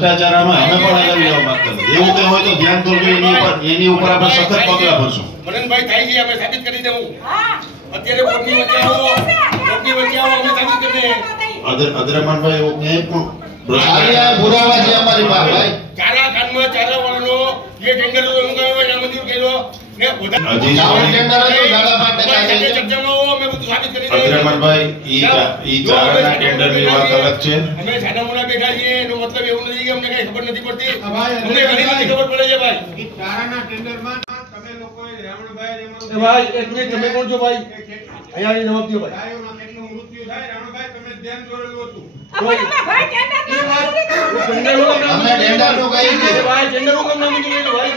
ભ્રષ્ટાચારમાં અમે પણ અલગ લેવા માંગતા નથી. એવું કંઈ હોય તો ધ્યાન દોરજો, એની ઉપર આપણે સખત પગલાં ભરશું. મનનભાઈ થાય છે, અમે સાબિત કરી દેવું. અત્યારે કોર્ટની વચ્ચે આવો, અમે સાબિત કરી દે. અદ્રમાનભાઈ એવું ક્યાંય પણ આ પુરાવા છે અમારી પાસે ભાઈ. ચારા કાનમાં ચારા વાળાનો જે ટેન્ડર મંગાવ્યો એના મંજૂર કર્યો ને હજી ટેન્ડર હતું, 5.5% ચર્ચામાં આવો, અમે બધું સાબિત કરી દઈએ. અદ્રમાનભાઈ ઈ ચારાના ટેન્ડરની વાત અલગ છે. અમે સાડા મોડા બેઠા છીએ, એનો મતલબ એવું નથી કે અમને કઈ ખબર નથી પડતી. અમને ઘણી બધી ખબર પડે છે ભાઈ. ચારાના ટેન્ડરમાં તમે લોકોએ રાવણભાઈ ભાઈ એક મિનિટ, તમે કોણ છો ભાઈ? અહીંયા જવાબ દો ભાઈ. ગાયોના કેટલું મૃત્યુ થાય રાવણભાઈ તમે ધ્યાન દોરેલું હતું. અમે ટેન્ડર નું કઈ છે ભાઈ ટેન્ડર હું કેમ ના મંજૂર કર્યું ભાઈ?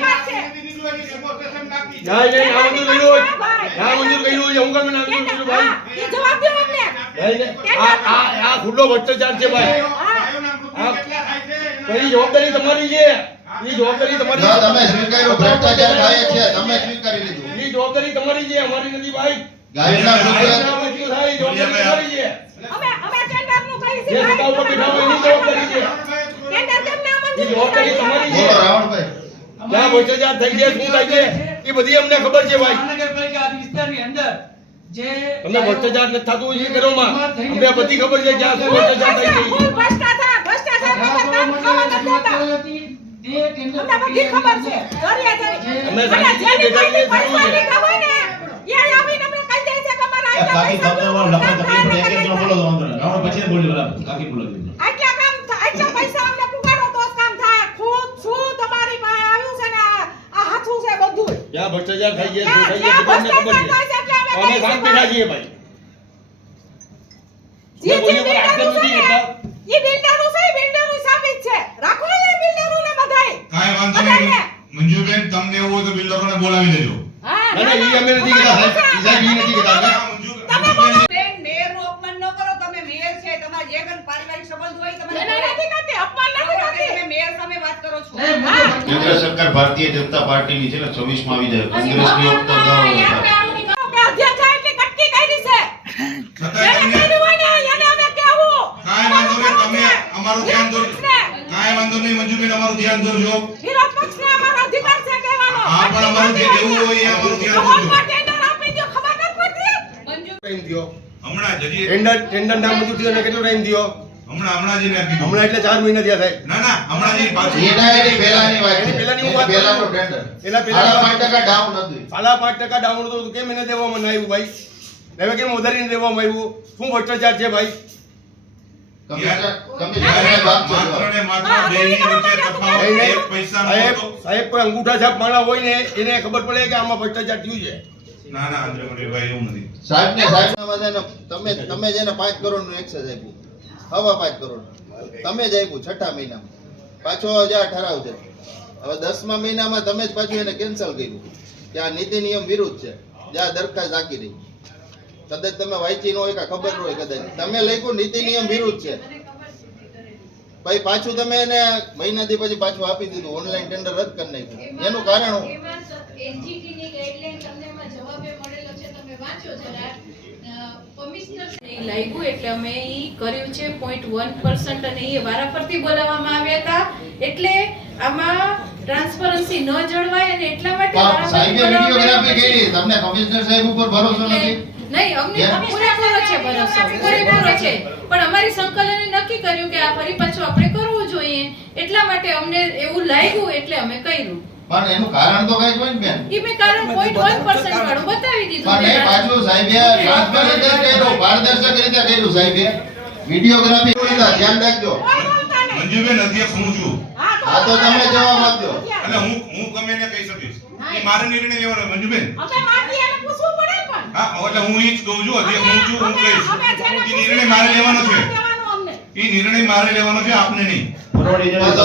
દીધું એની ડેમોન્સ્ટ્રેશન બાકી છે. નહીં ના મંજૂર કર્યું, ના મંજૂર કર્યું છે. હું કેમ ના મંજૂર કર્યું ભાઈ? આ ખુલ્લો ભ્રષ્ટાચાર છે ભાઈ. ગાયોના મૃત્યુ કેટલા થાય છે તો ઈ જવાબદારી તમારી છે. ઈ જવાબદારી તમારી જો છે. તમે સ્વીકાર્યું ભ્રષ્ટાચાર થાય છે, તમે સ્વીકારી લીધું. ઈ જવાબદારી તમારી છે, અમારી નથી ભાઈ. ગાયોના ગાયોના મૃત્યુ મૃત્યુ થાય, ઈ જવાબદારી તમારી છે. જે સત્તા ઉપર બેઠા હોય એની જવાબદારી છે. ઈ જવાબદારી તમારી છે. બોલો રાવણભાઈ. ક્યાં ભ્રષ્ટાચાર થઈ છે, શું થાય છે, એ બધી અમને ખબર છે ભાઈ. મહાનગરપાલિકા વિસ્તારની અંદર જે તમને ભ્રષ્ટાચાર નથી થતું એ કરો માં. અમને બધી ખબર છે ક્યાં શું ભ્રષ્ટાચાર થઈ છે. અમે શાંતિથી બેઠા છીએ, શું છે? કાકી ખાતરવાળો લખા તકલીફ પડે એક જણો બોલો તો વાંધો નહીં. રાવણ પછી બોલી બરાબર કાકી બોલો દીધું. ક્યાં ભ્રષ્ટાચાર થઈ છે, શું થઈ છે, બધી અમને ખબર છે. અમે શાંત બેઠા છીએ ભાઈ. જે કોઈને કોઈ આક્ષેપ નથી કરતા. કાંઈ વાંધો નહીં મંજુબેન, તમને એવું હોય તો બિલ્ડરોને બોલાવી લેજો. ના ના ઈ અમે નથી કહેતા સાહેબ. ઈ સાહેબ ઈ નથી કહેતા. મંજુબેન બેન મેયરનું અપમાન ન કરો. તમે મેયર છે, તમારા જે પણ પારિવારિક સંબંધ હોય તમે તમે મેયર સામે વાત કરો છો. કેન્દ્ર સરકાર ભારતીય જનતા પાર્ટીની છે ને 26 માં આવી જાય. કોંગ્રેસની હોત તો 10 વર્ષ થાય. કાંઈ વાંધો નહીં, તમે અમારું ધ્યાન દોરજો. કાંઈ વાંધો નહીં મંજુબેન, અમારું ધ્યાન દોરજો. હા પણ અમારું જે દેવું હોય એ અમારું ધ્યાન દોરજો. ટાઈમ થયો. હમણાં જ હજી ટેન્ડર ના મંજૂર થયો ને કેટલો ટાઈમ થયો? હમણાં જ એને કીધું. હમણાં એટલે 4 મહિના થયા સાહેબ. ના ના હમણાં જ પાછું એના એની પહેલાની વાત છે. એની પહેલાની હું વાત કરું. પહેલાનું ટેન્ડર. એના પહેલા 5% ડાઉન હતું. 5% ડાઉન તો કેમ એને દેવામાં આવ્યું ભાઈ? હવે કેમ વધારીને દેવામાં આવ્યું? શું ભ્રષ્ટાચાર છે ભાઈ? કમિશનરને બાપ છે. માત્ર ને માત્ર બેની વચ્ચે તફાવત નહીં, એક પૈસાનો સાહેબ હતો. સાહેબ કોઈ અંગૂઠા છાપ માણા હોય ને એને ખબર પડે કે આમાં ભ્રષ્ટાચાર થયું છે. ના ના અંજનભાઈ એવું નથી. તમે જેને 5 કરોડ નું એક્સેસ આપ્યું, હવા 5 કરોડ તમે જ આપ્યું 6ઠા મહિનામાં. પાછો હજાર ઠરાવ છે. હવે 10મા મહિનામાં તમે જ પાછું એને કેન્સલ કર્યું કે આ નીતિ નિયમ વિરુદ્ધ છે. જ્યાં દરખાસ્ત આકી રહી કદાચ તમે વાંચી ન હોય કે ખબર ન હોય, કદાચ તમે લખ્યું નીતિ નિયમ વિરુદ્ધ છે, ભાઈ પાછું તમે એને મહિનાથી પછી પાછું આપી દીધું. ઓનલાઈન ટેન્ડર રદ કરી નાખ્યું. એનું કારણ હું એનજીટી ની ગાઈડલાઈન તમને એમાં જવાબે મળેલો છે, તમે વાંચો જરા. કમિશનર લાગ્યું એટલે અમે ઈ કર્યું છે 0.1% અને એ વારાફરતી બોલાવવામાં આવ્યા હતા. એટલે આમાં ટ્રાન્સપરન્સી ન જળવાય અને એટલા માટે પણ સાહેબે વિડિયોગ્રાફી કરી. તમને કમિશનર સાહેબ ઉપર ભરોસો નથી? નહીં, અમને પૂરેપૂરો છે ભરોસો, પૂરેપૂરો છે. પણ અમારી સંકલને નક્કી કર્યું કે આ ફરી પાછું આપણે કરવું જોઈએ, એટલા માટે અમને એવું લાગ્યું એટલે અમે કર્યું. પણ એનું કારણ તો કઈ હોય ને બેન. ઈ મેં કારણ 0.1% વાળું બતાવી દીધું. પણ એ પાછું સાહેબે ટ્રાન્સપરન્ટ કર્યું, પારદર્શક રીતે કર્યું સાહેબે. વિડિયોગ્રાફી કરી ધ્યાન રાખજો. મંજુબેન અધ્યક્ષ હું છું. આ તો તમે જવાબ આપજો. એટલે હું ગમે એને કહી શકીશ. એ મારો નિર્ણય લેવાનો મંજુબેન. હા એટલે હું ઈ જ કહું છું, અધ્યક્ષ હું છું, હું કહીશ. એ નિર્ણય મારે લેવાનો છે. એ નિર્ણય મારે લેવાનો છે, આપને નહીં. તો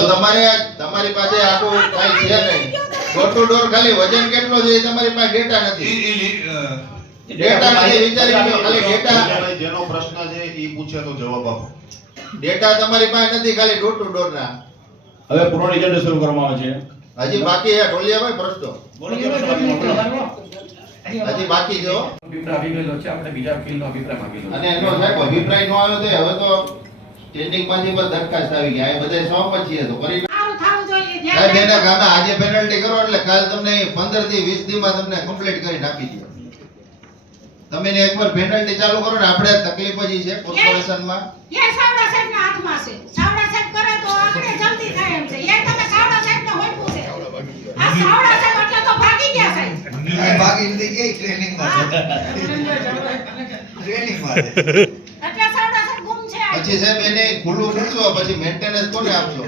તમારી પાસે આખું કાઈ છે નહીં. ડોર ટુ ડોર ખાલી વજન કેટલો છે એ તમારી પાસે ડેટા નથી. ડેટા નથી, વિચારી લો. ખાલી ડેટા, જેનો પ્રશ્ન છે એ પૂછે તો જવાબ આપો. ડેટા તમારી પાસે નથી, ખાલી ડોર ટુ ડોર ના. હવે પુરવણી એજન્ડા શરૂ કરવામાં આવે છે. હજી બાકી છે ઢોલિયાભાઈ પ્રશ્નો? બોલો કે પ્રશ્ન હજી બાકી છે હો. અભિપ્રાય આવી ગયેલો છે. આપણે બીજા વકીલનો અભિપ્રાય માંગેલો છે. અને એનો સાહેબ અભિપ્રાય નો આવ્યો તો હવે તો સ્ટેન્ડિંગ માંથી પણ દરખાસ્ત આવી ગઈ આ બધા 100 પછી તો કરી સારું થવું જોઈએ સાહેબ એના કામે આજે પેનલ્ટી કરો એટલે કાલ તમને 15 થી 20 દી માં તમને કમ્પ્લીટ કરીને આપી દે તમે ને એકવાર પેનલ્ટી ચાલુ કરો ને આપણે તકલીફ જ છે કોર્પોરેશન માં એ સાવડા સાહેબ ના હાથમાં છે સાવડા સાહેબ કરે તો આપણે જલ્દી થાય એમ છે એ તમે સાવડા સાહેબ ને હોઈપું છે આ સાવડા સાહેબ એટલે તો ભાગી ગયા સાહેબ એટલે સાવડા સાહેબ ગુમ છે આ. પછી સાહેબ એને ખુલ્લું મૂકશો પછી મેન્ટેનન્સ કોને આપશો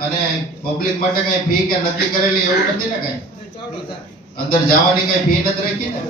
અને પબ્લિક માટે કઈ ફી કે નક્કી કરેલી એવું નથી ને કઈ અંદર જવાની કઈ ફી નથી રાખી ને